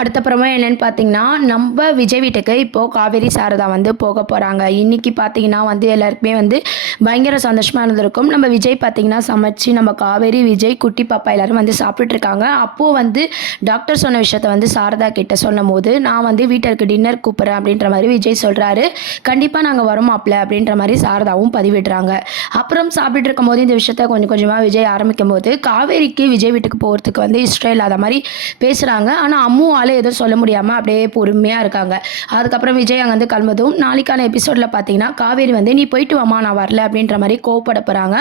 அடுத்த ப்ரோமோ என்னன்னு பார்த்தீங்கன்னா, நம்ப விஜய் வீட்டுக்கு இப்போது காவேரி சாரதா வந்து போக போகிறாங்க. இன்னைக்கு பார்த்தீங்கன்னா வந்து எல்லாருக்குமே வந்து பயங்கர சந்தோஷமா இருந்திருக்கும். நம்ம விஜய் பார்த்தீங்கன்னா சமைச்சு நம்ம காவேரி, விஜய், குட்டி பாப்பா எல்லாரும் வந்து சாப்பிட்டுட்ருக்காங்க. அப்போது வந்து டாக்டர் சொன்ன விஷயத்த வந்து சாரதா கிட்ட சொன்னபோது, நான் வந்து வீட்டிற்கு டின்னர் கூப்பிட்றேன் அப்படின்ற மாதிரி விஜய் சொல்கிறாரு. கண்டிப்பாக நாங்கள் வரோம் மாப்ள அப்படின்ற மாதிரி சாரதாவும் பதிவிடுறாங்க. அப்புறம் சாப்பிட்டுட்டு இருக்கும்போது இந்த விஷயத்த கொஞ்சம் கொஞ்சமாக விஜய் ஆரம்பிக்கும் போது, காவேரிக்கு விஜய் வீட்டுக்கு போகிறதுக்கு வந்து இஷ்டம் இல்லாத மாதிரி பேசுகிறாங்க. ஆனால் அம்முவால் எதுவும் சொல்ல முடியாமல் அப்படியே பொறுமையாக இருக்காங்க. அதுக்கப்புறம் விஜய் அங்கே வந்து கிளம்புதும் நாளைக்கான எபிசோடில் பார்த்தீங்கன்னா காவேரி வந்து நீ போயிட்டு வாமா நான் வரல அப்படின்ற மாதிரி கோவப்பட போகிறாங்க.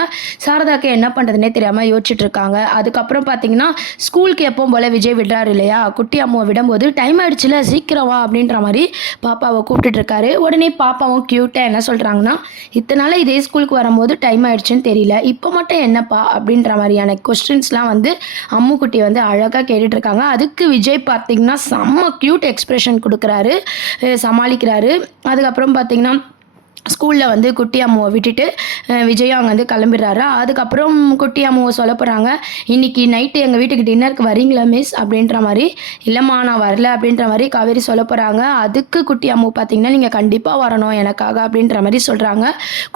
சாரதாக்கு என்ன பண்ணுறதுனே தெரியாமல் யோசிச்சுட்டு இருக்காங்க. அதுக்கப்புறம் பார்த்தீங்கன்னா ஸ்கூலுக்கு எப்பவும் போல் விஜய் விடுறாரு இல்லையா, குட்டி அம்மாவை விடும்போது டைம் ஆயிடுச்சுல சீக்கிரம் வா அப்படின்ற மாதிரி பாப்பாவை கூப்பிட்டுட்டு இருக்காரு. உடனே பாப்பாவும் க்யூட்டாக என்ன சொல்கிறாங்கன்னா, இத்தனை நாள் இதே ஸ்கூலுக்கு வரும்போது டைம் ஆயிடுச்சுன்னு தெரியல, இப்போ மட்டும் என்னப்பா அப்படின்ற மாதிரியான கொஸ்டின்ஸ்லாம் வந்து அம்மு குட்டி வந்து அழகாக கேட்டுட்டு இருக்காங்க. அதுக்கு விஜய் பார்த்தீங்கன்னா செம்ம க்யூட் எக்ஸ்பிரஷன் கொடுக்குறாரு, சமாளிக்கிறாரு. அதுக்கப்புறம் பார்த்தீங்கன்னா ஸ்கூலில் வந்து குட்டி அம்மாவை விட்டுட்டு விஜயும் அங்கே வந்து கிளம்பிடுறாரு. அதுக்கப்புறம் குட்டி அம்மாவை சொல்ல போகிறாங்க, இன்றைக்கி நைட்டு எங்கள் வீட்டுக்கு டின்னருக்கு வரீங்களா மிஸ் அப்படின்ற மாதிரி. இல்லைம்மா நான் வரல அப்படின்ற மாதிரி காவேரி சொல்ல போகிறாங்க. அதுக்கு குட்டி அம்மா பார்த்தீங்கன்னா நீங்கள் கண்டிப்பாக வரணும் எனக்காக அப்படின்ற மாதிரி சொல்கிறாங்க.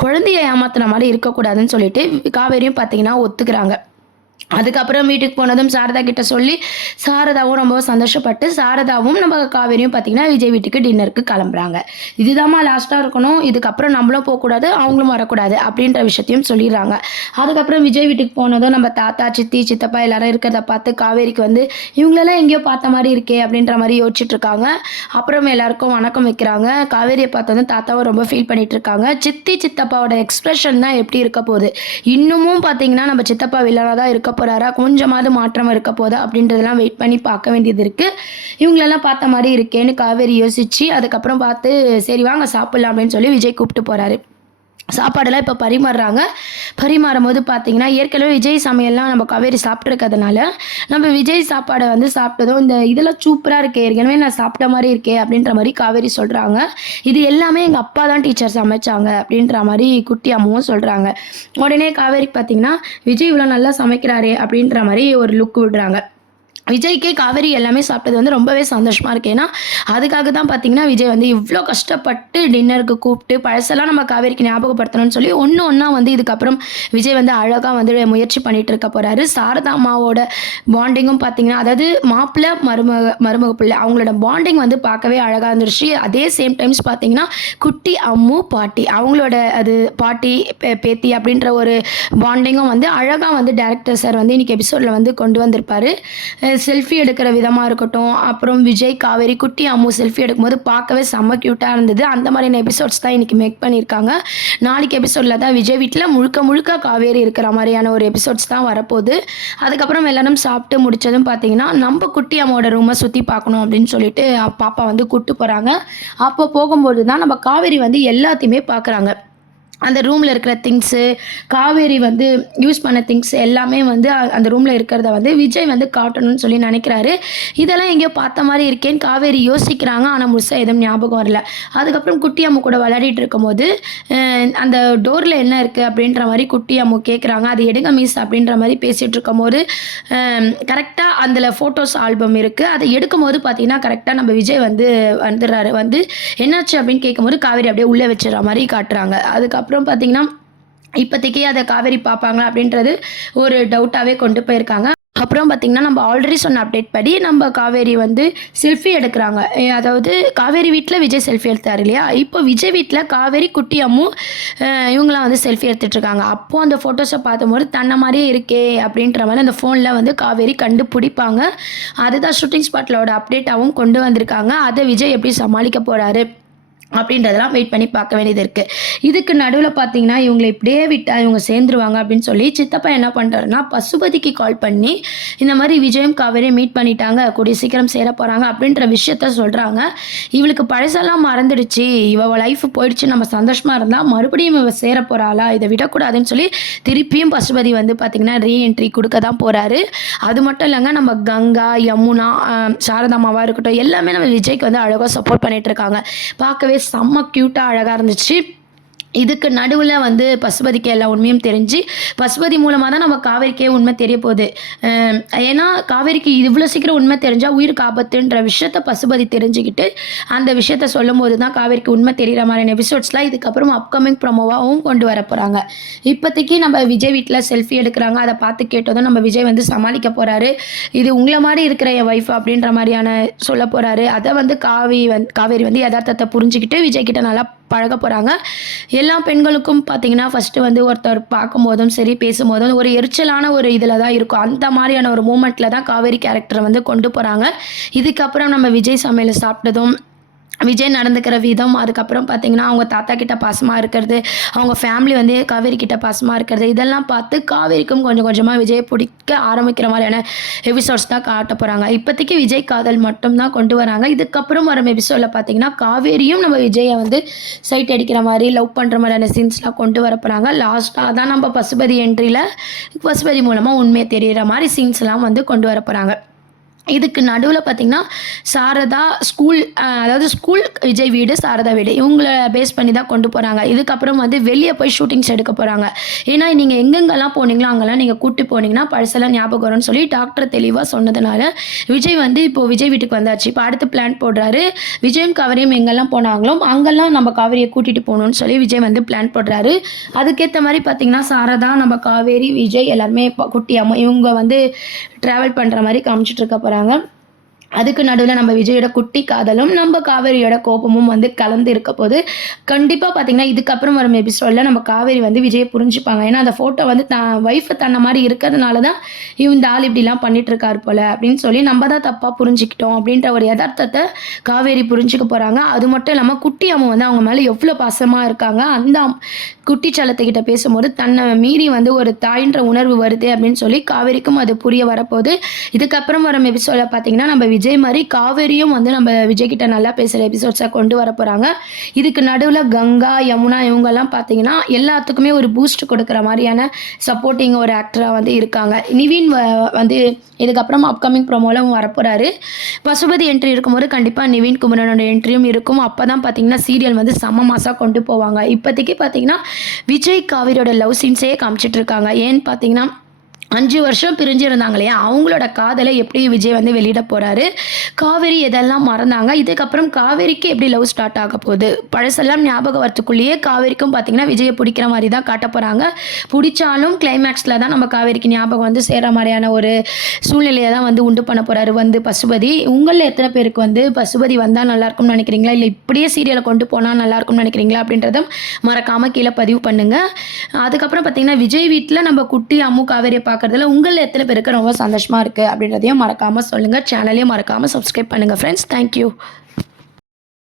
குழந்தைய ஏமாத்தின மாதிரி இருக்கக்கூடாதுன்னு சொல்லிட்டு காவேரியும் பார்த்தீங்கன்னா ஒத்துக்கிறாங்க. அதுக்கப்புறம் வீட்டுக்கு போனதும் சாரதா கிட்ட சொல்லி சாரதாவும் ரொம்ப சந்தோஷப்பட்டு சாரதாவும் நம்ம காவேரியும் பார்த்தீங்கன்னா விஜய் வீட்டுக்கு டின்னருக்கு கிளம்புறாங்க. இதுதாம்மா லாஸ்ட்டாக இருக்கணும், இதுக்கப்புறம் நம்மளும் போகக்கூடாது அவங்களும் வரக்கூடாது அப்படின்ற விஷயத்தையும் சொல்லிடுறாங்க. அதுக்கப்புறம் விஜய் வீட்டுக்கு போனதும் நம்ம தாத்தா, சித்தி, சித்தப்பா எல்லாரும் இருக்கிறத பார்த்து காவேரிக்கு வந்து இவங்களெல்லாம் எங்கேயோ பார்த்த மாதிரி இருக்கே அப்படின்ற மாதிரி யோசிச்சுட்டு இருக்காங்க. அப்புறம் எல்லாருக்கும் வணக்கம் வைக்கிறாங்க. காவேரியை பார்த்ததும் தாத்தாவும் ரொம்ப ஃபீல் பண்ணிட்டு இருக்காங்க. சித்தி சித்தப்பாவோட எக்ஸ்பிரஷன் தான் எப்படி இருக்க போகுது, இன்னமும் பார்த்தீங்கன்னா நம்ம சித்தப்பா வில்லனாக தான் இருக்க போறாரா, கொஞ்சமாவது மாற்றம் இருக்க போதா அப்படின்றதெல்லாம் வெயிட் பண்ணி பார்க்க வேண்டியது இருக்கு. இவங்களெல்லாம் பார்த்த மாதிரி இருக்கேன்னு காவேரி யோசிச்சு அதுக்கப்புறம் பார்த்து சரி வாங்க சாப்பிடலாம் அப்படின்னு சொல்லி விஜய் கூப்பிட்டு போறாரு. சாப்பாடெல்லாம் இப்போ பரிமாறுறாங்க. பரிமாறும் போது பார்த்தீங்கன்னா ஏற்கனவே விஜய் சமையல்லாம் நம்ம காவேரி சாப்பிட்ருக்கிறதுனால நம்ம விஜய் சாப்பாடை வந்து சாப்பிட்டதும் இந்த இதெல்லாம் சூப்பராக இருக்கே, ஏற்கனவே நான் சாப்பிட்ட மாதிரி இருக்கே அப்படின்ற மாதிரி காவேரி சொல்கிறாங்க. இது எல்லாமே எங்கள் அப்பா தான் டீச்சர் சமைச்சாங்க அப்படின்ற மாதிரி குட்டி அம்மாவும் சொல்கிறாங்க. உடனே காவேரிக்கு பார்த்தீங்கன்னா விஜய் இவ்வளோ நல்லா சமைக்கிறாரே அப்படின்ற மாதிரி ஒரு லுக் விடுறாங்க. விஜய்க்கே காவேரி எல்லாமே சாப்பிட்டது வந்து ரொம்பவே சந்தோஷமாக இருக்குது. ஏன்னா அதுக்காக தான் பார்த்தீங்கன்னா விஜய் வந்து இவ்வளோ கஷ்டப்பட்டு டின்னருக்கு கூப்பிட்டு பழசெல்லாம் நம்ம காவேரிக்கு ஞாபகப்படுத்தணும்னு சொல்லி ஒன்று ஒன்றா வந்து இதுக்கப்புறம் விஜய் வந்து அழகாக வந்து முயற்சி பண்ணிகிட்டு இருக்க போகிறாரு. சாரதா அம்மாவோட பாண்டிங்கும் பார்த்தீங்கன்னா அதாவது மாப்பிள்ளை மருமக பிள்ளை அவங்களோட பாண்டிங் வந்து பார்க்கவே அழகாக இருந்துருச்சு. அதே சேம் டைம்ஸ் பார்த்தீங்கன்னா குட்டி அம்மு பாட்டி அவங்களோட அது பாட்டி பேத்தி அப்படின்ற ஒரு பாண்டிங்கும் வந்து அழகாக வந்து டேரக்டர் சார் வந்து இன்றைக்கி எபிசோடில் வந்து கொண்டு வந்திருப்பார். செல்ஃபி எடுக்கிற விதமாக இருக்கட்டும், அப்புறம் விஜய் காவேரி குட்டி அம்மு செல்ஃபி எடுக்கும்போது பார்க்கவே செம்ம க்யூட்டாக இருந்தது. அந்த மாதிரியான எபிசோட்ஸ் தான் இன்றைக்கி மேக் பண்ணியிருக்காங்க. நாளைக்கு எபிசோடில் தான் விஜய் வீட்டில் முழுக்க முழுக்க காவேரி இருக்கிற மாதிரியான ஒரு எபிசோட்ஸ் தான் வரப்போகுது. அதுக்கப்புறம் எல்லாரும் சாப்பிட்டு முடித்ததும் பார்த்தீங்கன்னா நம்ம குட்டி அம்மாவோட ரூமை சுற்றி பார்க்கணும் அப்படின்னு சொல்லிட்டு பாப்பா வந்து கூப்பிட்டு போகிறாங்க. அப்போ போகும்போது தான் நம்ம காவேரி வந்து எல்லாத்தையுமே பார்க்குறாங்க. அந்த ரூமில் இருக்கிற திங்ஸு, காவேரி வந்து யூஸ் பண்ண திங்ஸ் எல்லாமே வந்து அந்த ரூமில் இருக்கிறத வந்து விஜய் வந்து காட்டணும்னு சொல்லி நினைக்கிறாரு. இதெல்லாம் எங்கேயோ பார்த்த மாதிரி இருக்கேன்னு காவேரி யோசிக்கிறாங்க. ஆனால் முழுசாக எதுவும் ஞாபகம் வரல. அதுக்கப்புறம் குட்டி அம்மு கூட விளையாடிட்டு இருக்கும்போது அந்த டோரில் என்ன இருக்குது அப்படின்ற மாதிரி குட்டி அம்மு கேட்குறாங்க. அது எடுங்க மிஸ் அப்படின்ற மாதிரி பேசிகிட்டு இருக்கும்போது கரெக்டாக அதில் ஃபோட்டோஸ் ஆல்பம் இருக்குது. அதை எடுக்கும்போது பார்த்தீங்கன்னா கரெக்டாக நம்ம விஜய் வந்து வந்துடுறாரு. வந்து என்னாச்சு அப்படின்னு கேட்கும்போது காவேரி அப்படியே உள்ளே வச்சுற மாதிரி காட்டுறாங்க. அதுக்கப்புறம் பார்த்தீங்கன்னா இப்போதைக்கு அதை காவேரி பார்ப்பாங்களா அப்படின்றது ஒரு டவுட்டாகவே கொண்டு போயிருக்காங்க. அப்புறம் பார்த்திங்கன்னா நம்ம ஆல்ரெடி சொன்ன அப்டேட் படி நம்ம காவேரி வந்து செல்ஃபி எடுக்கிறாங்க. அதாவது காவேரி வீட்டில் விஜய் செல்ஃபி எடுத்தார் இல்லையா, இப்போ விஜய் வீட்டில் காவேரி குட்டி அம்மு இவங்களாம் வந்து செல்ஃபி எடுத்துகிட்ருக்காங்க. அப்போது அந்த ஃபோட்டோஸை பார்த்தபோது தன்னை மாதிரியே இருக்கே அப்படின்ற மாதிரி அந்த ஃபோனில் வந்து காவேரி கண்டுபிடிப்பாங்க. அதுதான் ஷூட்டிங் ஸ்பாட்லோட அப்டேட்டாகவும் கொண்டு வந்திருக்காங்க. அதை விஜய் எப்படி சமாளிக்க போகிறாரு அப்படின்றதெல்லாம் வெயிட் பண்ணி பார்க்க வேண்டியது இருக்குது. இதுக்கு நடுவில் பார்த்தீங்கன்னா இவங்களை இப்படியே விட்டால் இவங்க சேர்ந்துருவாங்க அப்படின்னு சொல்லி சித்தப்பா என்ன பண்ணுறாருன்னா பசுபதிக்கு கால் பண்ணி இந்த மாதிரி விஜயும் காவேரியும் மீட் பண்ணிட்டாங்க, கூடிய சீக்கிரம் சேர போகிறாங்க அப்படின்ற விஷயத்த சொல்கிறாங்க. இவளுக்கு பழசெல்லாம் மறந்துடுச்சு, இவள் லைஃப் போயிடுச்சு, நம்ம சந்தோஷமாக இருந்தால் மறுபடியும் இவள் சேர போகிறாளா, இதை விடக்கூடாதுன்னு சொல்லி திருப்பியும் பசுபதி வந்து பார்த்திங்கன்னா ரீஎன்ட்ரி கொடுக்க தான் போகிறாரு. அது மட்டும் இல்லைங்க, நம்ம கங்கா, யமுனா, சாரதாமாவாக இருக்கட்டும் எல்லாமே நம்ம விஜய்க்கு வந்து அழகாக சப்போர்ட் பண்ணிகிட்டு இருக்காங்க. பார்க்கவே செம்ம க்யூட்டாக அழகாக இருந்துச்சு. இதுக்கு நடுவில் வந்து பசுபதிக்கு எல்லா உண்மையும் தெரிஞ்சு பசுபதி மூலமாக தான் நம்ம காவேரிக்கே உண்மை தெரிய போகுது. ஏன்னா காவேரிக்கு இவ்வளோ சீக்கிரம் உண்மை தெரிஞ்சால் உயிருக்கு ஆபத்துன்ற விஷயத்த பசுபதி தெரிஞ்சுக்கிட்டு அந்த விஷயத்த சொல்லும் போது தான் காவேரிக்கு உண்மை தெரிகிற மாதிரியான எபிசோட்ஸ்லாம் இதுக்கப்புறம் அப்கமிங் ப்ரோமோவாகவும் கொண்டு வர போகிறாங்க. இப்போதைக்கு நம்ம விஜய் வீட்டில் செல்ஃபி எடுக்கிறாங்க. அதை பார்த்து கேட்டதும் நம்ம விஜய் வந்து சமாளிக்க போகிறாரு. இது உங்களை மாதிரி இருக்கிற என் ஒய்ஃப் அப்படின்ற மாதிரியான சொல்ல போகிறாரு. அதை வந்து காவேரி வந்து யதார்த்தத்தை புரிஞ்சுக்கிட்டு விஜய் கிட்ட நல்லா பழக போகிறாங்க. எல்லா பெண்களுக்கும் பார்த்தீங்கன்னா ஃபஸ்ட்டு வந்து ஒருத்தர் பார்க்கும்போதும் சரி பேசும்போதும் ஒரு எரிச்சலான ஒரு இதில் தான் இருக்கும். அந்த மாதிரியான ஒரு மூமெண்ட்டில் தான் காவேரி கேரக்டரை வந்து கொண்டு போகிறாங்க. இதுக்கப்புறம் நம்ம விஜய் சமையல் சாப்பிட்டதும் விஜய் நடந்துக்கிற விதம், அதுக்கப்புறம் பார்த்தீங்கன்னா அவங்க தாத்தா கிட்ட பாசமாக இருக்கிறது, அவங்க ஃபேமிலி வந்து காவேரி கிட்ட பாசமாக இருக்கிறது, இதெல்லாம் பார்த்து காவேரிக்கும் கொஞ்சம் கொஞ்சமாக விஜயை பிடிக்க ஆரம்பிக்கிற மாதிரியான எபிசோட்ஸ் தான் காட்ட போகிறாங்க. இப்போதைக்கு விஜய் காதல் மட்டும்தான் கொண்டு வராங்க. இதுக்கப்புறம் வரும் எபிசோடில் பார்த்தீங்கன்னா காவேரியும் நம்ம விஜயை வந்து சைட் அடிக்கிற மாதிரி லவ் பண்ணுற மாதிரியான சீன்ஸ்லாம் கொண்டு வர போகிறாங்க. லாஸ்ட்டாக தான் நம்ம பசுபதி என்ட்ரியில் பசுபதி மூலமாக உண்மையை தெரிகிற மாதிரி சீன்ஸ்லாம் வந்து கொண்டு வர போகிறாங்க. இதுக்கு நடுவில் பார்த்திங்கன்னா சாரதா அதாவது ஸ்கூல் விஜய் வீடு சாரதா வீடு இவங்கள பேஸ் பண்ணி தான் கொண்டு போகிறாங்க. இதுக்கப்புறம் வந்து வெளியே போய் ஷூட்டிங்ஸ் எடுக்க போகிறாங்க. ஏன்னா நீங்கள் எங்கெங்கெல்லாம் போனீங்களோ அங்கெல்லாம் நீங்கள் கூட்டி போனீங்கன்னா பழசெல்லாம் ஞாபகம் வரும்னு சொல்லி டாக்டர் தெளிவாக சொன்னதுனால விஜய் வந்து இப்போது விஜய் வீட்டுக்கு வந்தாச்சு. இப்போ அடுத்து பிளான் போடுறாரு. விஜயும் காவேரியும் எங்கெல்லாம் போனாங்களோ அங்கெல்லாம் நம்ம காவேரியை கூட்டிகிட்டு போகணும்னு சொல்லி விஜய் வந்து பிளான் போடுறாரு. அதுக்கேற்ற மாதிரி பார்த்திங்கன்னா சாரதா, நம்ம காவேரி, விஜய் எல்லாருமே குட்டி அம்மா இவங்க வந்து ட்ராவல் பண்ணுற மாதிரி காமிச்சிட்டு இருக்க போகிறாங்க. அதுக்கு நடுவில் நம்ம விஜயோட குட்டி காதலும் நம்ம காவேரியோட கோபமும் வந்து கலந்து இருக்க போது கண்டிப்பாக பார்த்தீங்கன்னா இதுக்கப்புறம் வரும் எபிசோடில் நம்ம காவேரி வந்து விஜயை புரிஞ்சுப்பாங்க. ஏன்னா அந்த ஃபோட்டோ வந்து ஒய்ஃபை தன்ன மாதிரி இருக்கிறதுனால தான் இந்த ஆள் இப்படிலாம் பண்ணிட்டு இருக்காரு போல அப்படின்னு சொல்லி நம்ம தான் தப்பாக புரிஞ்சுக்கிட்டோம் அப்படின்ற ஒரு யதார்த்தத்தை காவேரி புரிஞ்சுக்க போகிறாங்க. அது மட்டும் இல்லாமல் குட்டி அம்மா வந்து அவங்க மேலே எவ்வளோ பாசமாக இருக்காங்க. அந்த குட்டி சலத்துக்கிட்ட பேசும்போது தன்னை மீறி வந்து ஒரு தாயின்ற உணர்வு வருது அப்படின்னு சொல்லி காவேரிக்கும் அது புரிய வரப்போகுது. இதுக்கப்புறம் வரும் எபிசோடில் பார்த்தீங்கன்னா நம்ம விஜய் மாதிரி காவேரியும் வந்து நம்ம விஜய் கிட்ட நல்லா பேசுகிற எபிசோட்ஸை கொண்டு வர போகிறாங்க. இதுக்கு நடுவில் கங்கா, யமுனா இவங்கெல்லாம் பார்த்தீங்கன்னா எல்லாத்துக்குமே ஒரு பூஸ்ட் கொடுக்குற மாதிரியான சப்போர்ட்டிங் ஒரு ஆக்டராக வந்து இருக்காங்க. நிவின் வந்து இதுக்கப்புறம் அப்கமிங் ப்ரோமோவில் வரப்போகிறாரு. பசுபதி என்ட்ரி இருக்கும்போது கண்டிப்பாக நிவின் குமரனோட என்ட்ரியும் இருக்கும். அப்போ தான் பார்த்தீங்கன்னா சீரியல் வந்து செம்ம மாசாக கொண்டு போவாங்க. இப்போதைக்கு பார்த்தீங்கன்னா விஜய் காவேரியோட லவ் சீன்ஸே காமிச்சிட்டு இருக்காங்க. ஏன்னு பார்த்தீங்கன்னா 5 வருஷம் பிரிஞ்சிருந்தாங்க இல்லையா, அவங்களோட காதலை எப்படி விஜய் வந்து வெளியிட போகிறாரு, காவேரி எதெல்லாம் மறந்தாங்க, இதுக்கப்புறம் காவேரிக்கு எப்படி லவ் ஸ்டார்ட் ஆக போகுது, பழசெல்லாம் ஞாபகம் வரத்துக்குள்ளேயே காவேரிக்கும் பார்த்தீங்கன்னா விஜயை பிடிக்கிற மாதிரி தான் காட்ட போகிறாங்க. பிடிச்சாலும் கிளைமேக்ஸில் தான் நம்ம காவேரிக்கு ஞாபகம் வந்து சேர மாதிரியான ஒரு சூழ்நிலையை தான் வந்து உண்டு பண்ண போகிறாரு வந்து பசுபதி. உங்களில் எத்தனை பேருக்கு வந்து பசுபதி வந்தால் நல்லாயிருக்கும்னு நினைக்கிறீங்களா, இல்லை இப்படியே சீரியலை கொண்டு போனால் நல்லாயிருக்கும்னு நினைக்கிறீங்களா அப்படின்றதும் மறக்காமல் கீழே பதிவு பண்ணுங்கள். அதுக்கப்புறம் பார்த்தீங்கன்னா விஜய் வீட்டில் நம்ம குட்டி அம்மு காவேரியை பார்க்குறதுல உங்களில் எத்தனை பேருக்கு ரொம்ப சந்தோஷமாக இருக்குது அப்படின்றதையும் மறக்காமல் சொல்லுங்கள். சேனலையும் மறக்காமல் சப்ஸ்கிரைப் பண்ணுங்கள் ஃப்ரெண்ட்ஸ். தேங்க்யூ.